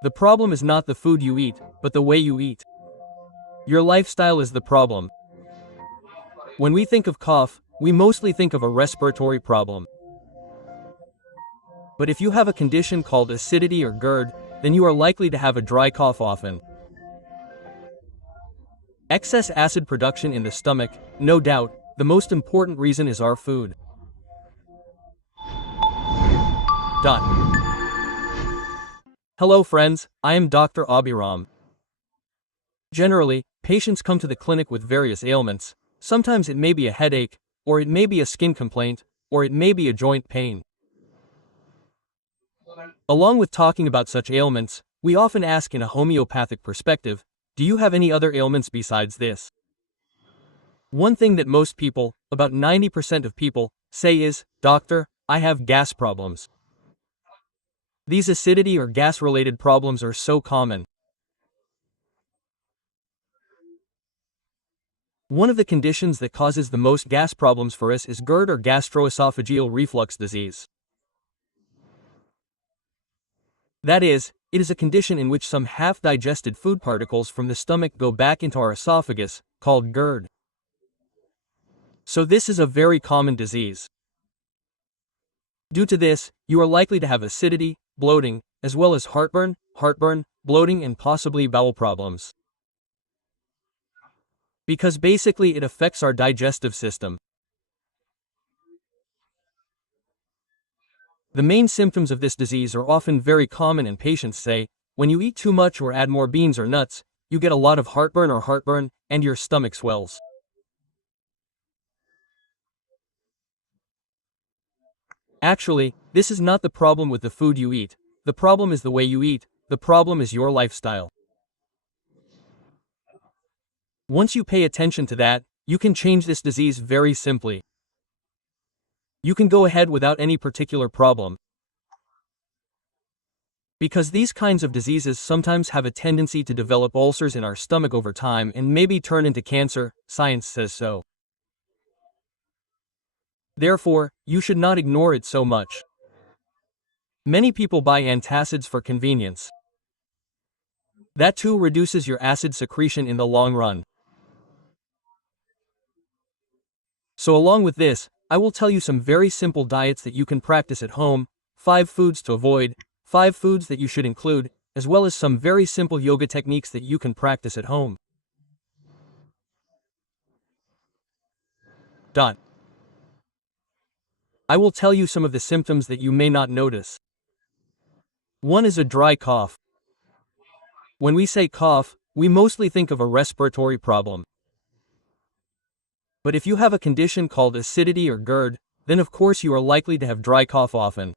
The problem is not the food you eat, but the way you eat. Your lifestyle is the problem. When we think of cough, we mostly think of a respiratory problem. But if you have a condition called acidity or GERD, then you are likely to have a dry cough often. Excess acid production in the stomach, no doubt, the most important reason is our food. Hello friends, I am Dr. ABHIRAM. Generally, patients come to the clinic with various ailments. Sometimes it may be a headache, or it may be a skin complaint, or it may be a joint pain. Along with talking about such ailments, we often ask in a homeopathic perspective, do you have any other ailments besides this? One thing that most people, about 90% of people, say is, Doctor, I have gas problems. These acidity or gas-related problems are so common. One of the conditions that causes the most gas problems for us is GERD or gastroesophageal reflux disease. That is, it is a condition in which some half-digested food particles from the stomach go back into our esophagus, called GERD. So this is a very common disease. Due to this, you are likely to have acidity, bloating, as well as heartburn, bloating and possibly bowel problems. Because basically it affects our digestive system. The main symptoms of this disease are often very common and patients say, when you eat too much or add more beans or nuts, you get a lot of heartburn and your stomach swells. Actually, this is not the problem with the food you eat. The problem is the way you eat. The problem is your lifestyle. Once you pay attention to that, you can change this disease very simply. You can go ahead without any particular problem. Because these kinds of diseases sometimes have a tendency to develop ulcers in our stomach over time and maybe turn into cancer, science says so. Therefore, you should not ignore it so much. Many people buy antacids for convenience. That too reduces your acid secretion in the long run. So along with this, I will tell you some very simple diets that you can practice at home, 5 foods to avoid, 5 foods that you should include, as well as some very simple yoga techniques that you can practice at home. I will tell you some of the symptoms that you may not notice. 1 is a dry cough. When we say cough, we mostly think of a respiratory problem. But if you have a condition called acidity or GERD, then of course you are likely to have dry cough often.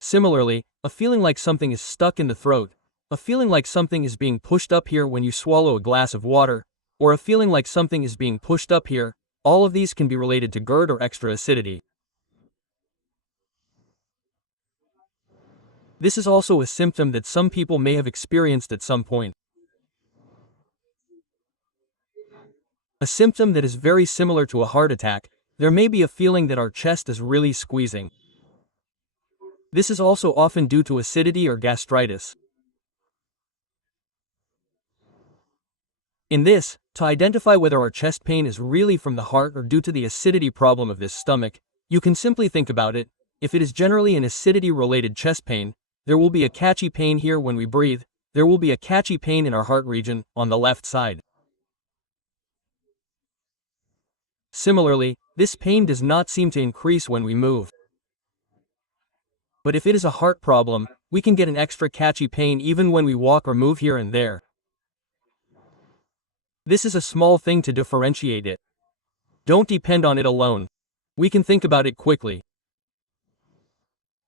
Similarly, a feeling like something is stuck in the throat, a feeling like something is being pushed up here when you swallow a glass of water, or a feeling like something is being pushed up here, all of these can be related to GERD or extra acidity. This is also a symptom that some people may have experienced at some point. A symptom that is very similar to a heart attack, there may be a feeling that our chest is really squeezing. This is also often due to acidity or gastritis. In this, to identify whether our chest pain is really from the heart or due to the acidity problem of this stomach, you can simply think about it. If it is generally an acidity-related chest pain, there will be a catchy pain here when we breathe, there will be a catchy pain in our heart region, on the left side. Similarly, this pain does not seem to increase when we move. But if it is a heart problem, we can get an extra catchy pain even when we walk or move here and there. This is a small thing to differentiate it. Don't depend on it alone. We can think about it quickly.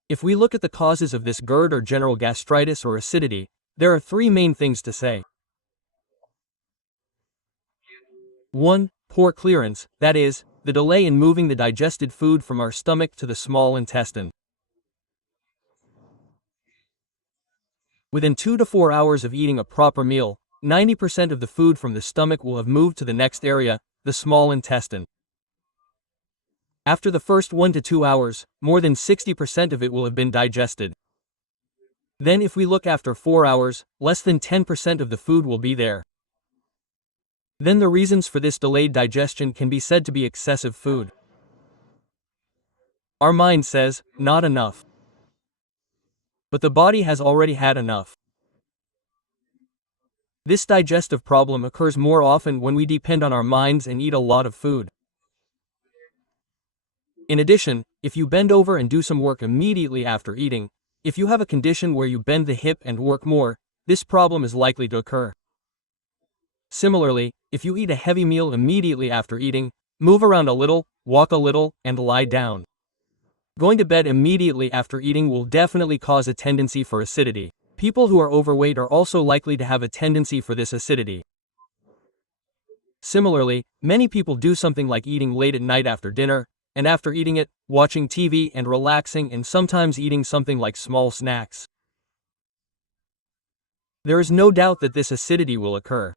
If we look at the causes of this GERD or general gastritis or acidity, there are 3 main things to say. 1. Poor clearance, that is, the delay in moving the digested food from our stomach to the small intestine. Within 2 to 4 hours of eating a proper meal, 90% of the food from the stomach will have moved to the next area, the small intestine. After the first 1 to 2 hours, more than 60% of it will have been digested. Then if we look after 4 hours, less than 10% of the food will be there. Then the reasons for this delayed digestion can be said to be excessive food. Our mind says, not enough. But the body has already had enough. This digestive problem occurs more often when we depend on our minds and eat a lot of food. In addition, if you bend over and do some work immediately after eating, if you have a condition where you bend the hip and work more, this problem is likely to occur. Similarly, if you eat a heavy meal immediately after eating, move around a little, walk a little, and lie down. Going to bed immediately after eating will definitely cause a tendency for acidity. People who are overweight are also likely to have a tendency for this acidity. Similarly, many people do something like eating late at night after dinner, and after eating it, watching TV and relaxing and sometimes eating something like small snacks. There is no doubt that this acidity will occur.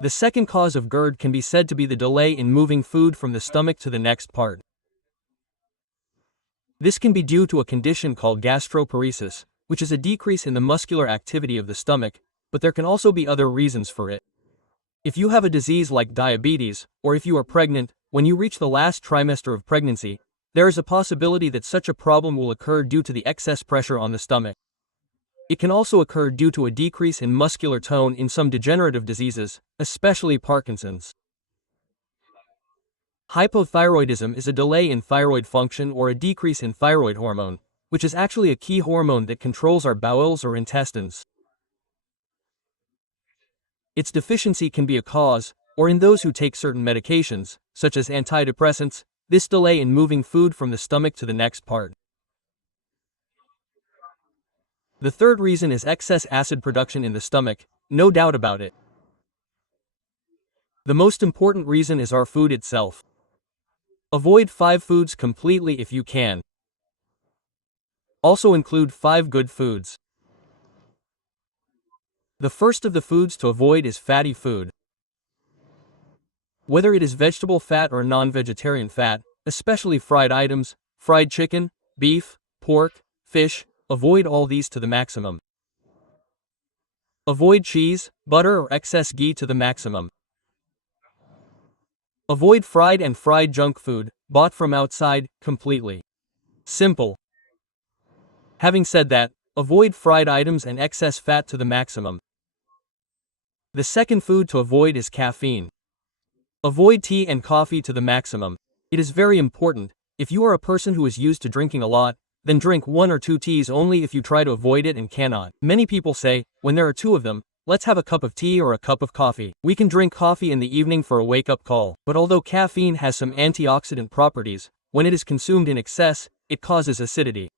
The second cause of GERD can be said to be the delay in moving food from the stomach to the next part. This can be due to a condition called gastroparesis, which is a decrease in the muscular activity of the stomach, but there can also be other reasons for it. If you have a disease like diabetes, or if you are pregnant, when you reach the last trimester of pregnancy, there is a possibility that such a problem will occur due to the excess pressure on the stomach. It can also occur due to a decrease in muscular tone in some degenerative diseases, especially Parkinson's. Hypothyroidism is a delay in thyroid function or a decrease in thyroid hormone, which is actually a key hormone that controls our bowels or intestines. Its deficiency can be a cause, or in those who take certain medications, such as antidepressants, this delay in moving food from the stomach to the next part. The third reason is excess acid production in the stomach, no doubt about it. The most important reason is our food itself. Avoid 5 foods completely if you can. Also include 5 good foods. The first of the foods to avoid is fatty food. Whether it is vegetable fat or non-vegetarian fat, especially fried items, fried chicken, beef, pork, fish, avoid all these to the maximum. Avoid cheese, butter or excess ghee to the maximum. Avoid fried and fried junk food, bought from outside, completely. Simple. Having said that, avoid fried items and excess fat to the maximum. The second food to avoid is caffeine. Avoid tea and coffee to the maximum. It is very important. If you are a person who is used to drinking a lot, then drink 1 or 2 teas only if you try to avoid it and cannot. Many people say, when there are 2 of them, let's have a cup of tea or a cup of coffee. We can drink coffee in the evening for a wake-up call. But although caffeine has some antioxidant properties, when it is consumed in excess, it causes acidity.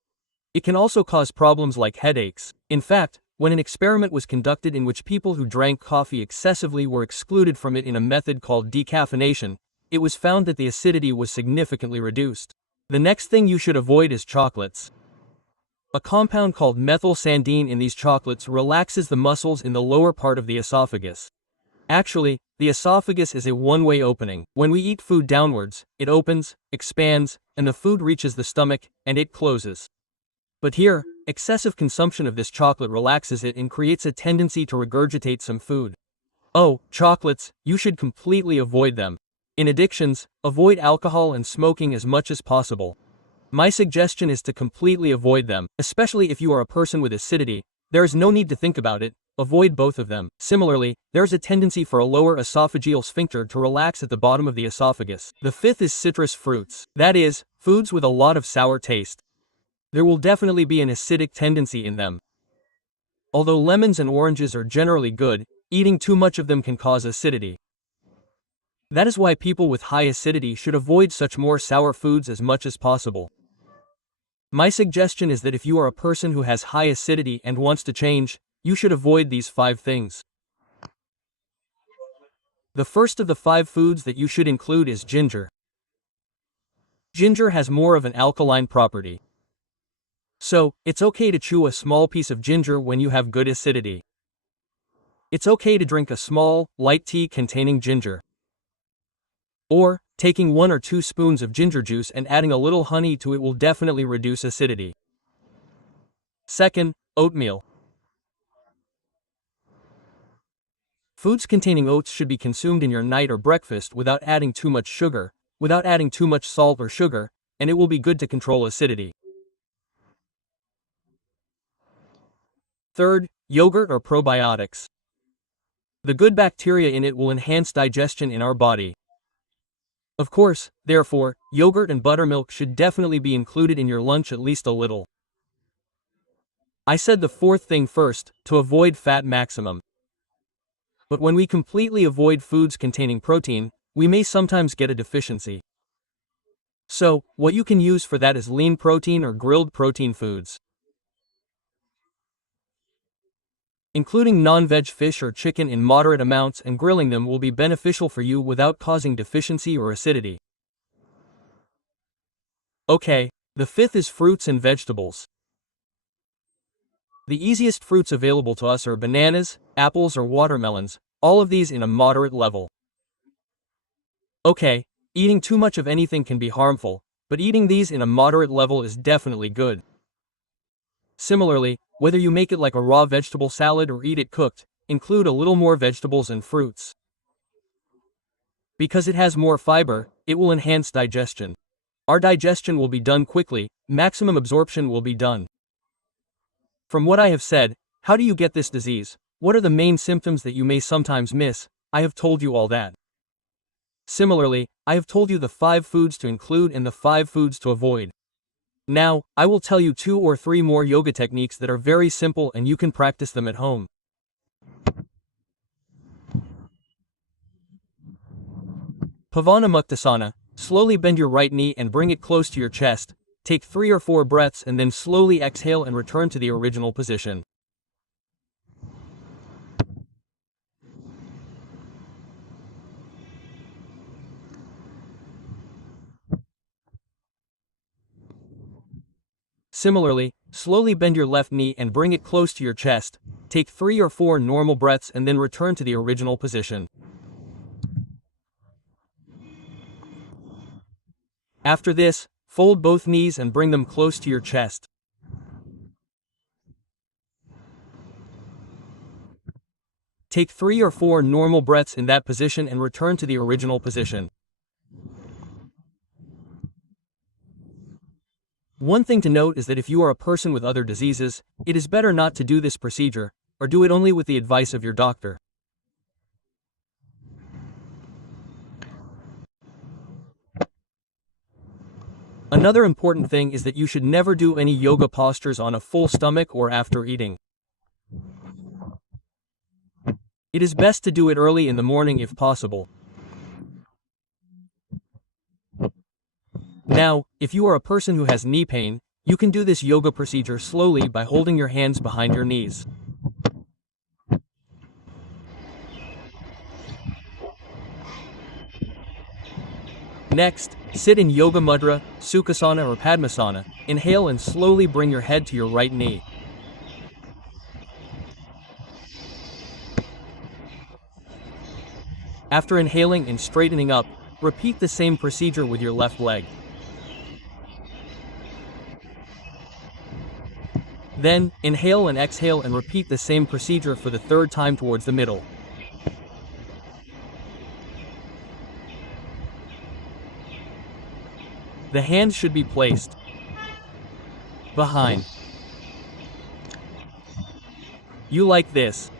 It can also cause problems like headaches. In fact, when an experiment was conducted in which people who drank coffee excessively were excluded from it in a method called decaffeination, it was found that the acidity was significantly reduced. The next thing you should avoid is chocolates. A compound called methylsandine in these chocolates relaxes the muscles in the lower part of the esophagus. Actually, the esophagus is a one-way opening. When we eat food downwards, it opens, expands, and the food reaches the stomach, and it closes. But here, excessive consumption of this chocolate relaxes it and creates a tendency to regurgitate some food. Oh, chocolates, you should completely avoid them. In addictions, avoid alcohol and smoking as much as possible. My suggestion is to completely avoid them, especially if you are a person with acidity. There is no need to think about it, avoid both of them. Similarly, there is a tendency for a lower esophageal sphincter to relax at the bottom of the esophagus. The fifth is citrus fruits. That is, foods with a lot of sour taste. There will definitely be an acidic tendency in them. Although lemons and oranges are generally good, eating too much of them can cause acidity. That is why people with high acidity should avoid such more sour foods as much as possible. My suggestion is that if you are a person who has high acidity and wants to change, you should avoid these 5 things. The first of the 5 foods that you should include is ginger. Ginger has more of an alkaline property. So, it's okay to chew a small piece of ginger when you have good acidity. It's okay to drink a small, light tea containing ginger. Or, taking 1 or 2 spoons of ginger juice and adding a little honey to it will definitely reduce acidity. Second, oatmeal. Foods containing oats should be consumed in your night or breakfast without adding too much sugar, without adding too much salt or sugar, and it will be good to control acidity. Third, yogurt or probiotics. The good bacteria in it will enhance digestion in our body. Of course, therefore, yogurt and buttermilk should definitely be included in your lunch at least a little. I said the fourth thing first, to avoid fat maximum. But when we completely avoid foods containing protein, we may sometimes get a deficiency. So, what you can use for that is lean protein or grilled protein foods. Including non-veg fish or chicken in moderate amounts and grilling them will be beneficial for you without causing deficiency or acidity. Okay, the fifth is fruits and vegetables. The easiest fruits available to us are bananas, apples or watermelons, all of these in a moderate level. Okay, eating too much of anything can be harmful, but eating these in a moderate level is definitely good. Similarly, whether you make it like a raw vegetable salad or eat it cooked, include a little more vegetables and fruits. Because it has more fiber, it will enhance digestion. Our digestion will be done quickly, maximum absorption will be done. From what I have said, how do you get this disease? What are the main symptoms that you may sometimes miss? I have told you all that. Similarly, I have told you the 5 foods to include and the 5 foods to avoid. Now, I will tell you 2 or 3 more yoga techniques that are very simple and you can practice them at home. Pavana Muktasana. Slowly bend your right knee and bring it close to your chest. Take 3 or 4 breaths and then slowly exhale and return to the original position. Similarly, slowly bend your left knee and bring it close to your chest. Take 3 or 4 normal breaths and then return to the original position. After this, fold both knees and bring them close to your chest. Take 3 or 4 normal breaths in that position and return to the original position. One thing to note is that if you are a person with other diseases, it is better not to do this procedure, or do it only with the advice of your doctor. Another important thing is that you should never do any yoga postures on a full stomach or after eating. It is best to do it early in the morning if possible. Now, if you are a person who has knee pain, you can do this yoga procedure slowly by holding your hands behind your knees. Next, sit in Yoga Mudra, Sukhasana or Padmasana. Inhale and slowly bring your head to your right knee. After inhaling and straightening up, repeat the same procedure with your left leg. Then, inhale and exhale and repeat the same procedure for the 3rd time towards the middle. The hands should be placed behind. You like this?